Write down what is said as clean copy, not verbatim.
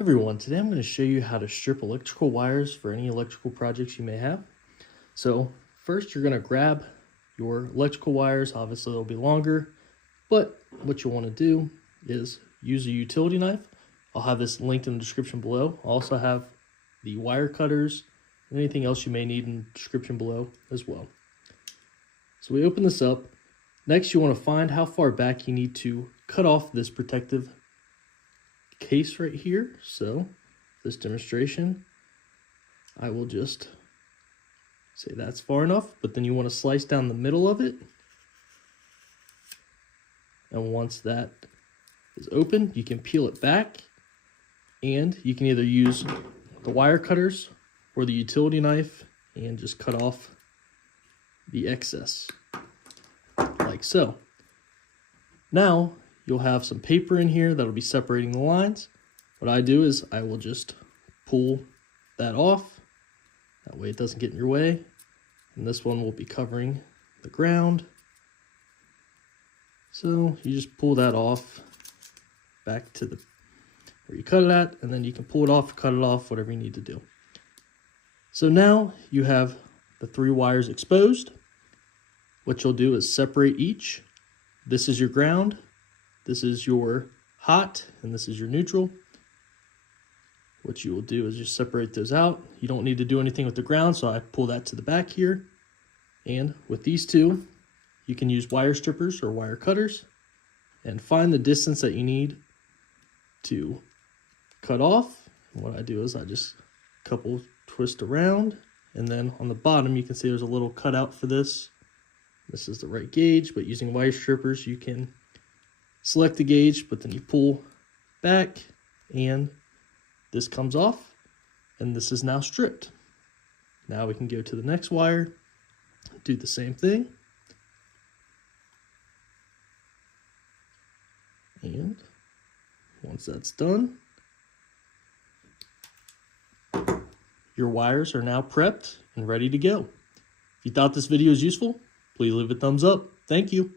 Everyone, today I'm going to show you how to strip electrical wires for any electrical projects you may have. So first you're going to grab your electrical wires. Obviously they'll be longer, but what you'll want to do is use a utility knife. I'll have this linked in the description below. I'll also have the wire cutters and anything else you may need in the description below as well. So we open this up. Next you want to find how far back you need to cut off this protective case right here. So this demonstration, I will just say that's far enough, but then you want to slice down the middle of it. And once that is open, you can peel it back, and you can either use the wire cutters or the utility knife and just cut off the excess like so. Now you'll have some paper in here that'll be separating the lines. What I do is I will just pull that off. That way it doesn't get in your way. And this one will be covering the ground. So you just pull that off back to where you cut it at, and then you can pull it off, cut it off, whatever you need to do. So now you have the 3 wires exposed. What you'll do is separate each. This is your ground. This is your hot, and this is your neutral. What you will do is just separate those out. You don't need to do anything with the ground, so I pull that to the back here. And with these two, you can use wire strippers or wire cutters and find the distance that you need to cut off. And what I do is I just couple twist around, and then on the bottom you can see there's a little cutout for this. This is the right gauge, but using wire strippers you can select the gauge, but then you pull back and this comes off, and this is now stripped. Now we can go to the next wire, do the same thing. And once that's done, your wires are now prepped and ready to go. If you thought this video was useful, please leave a thumbs up. Thank you.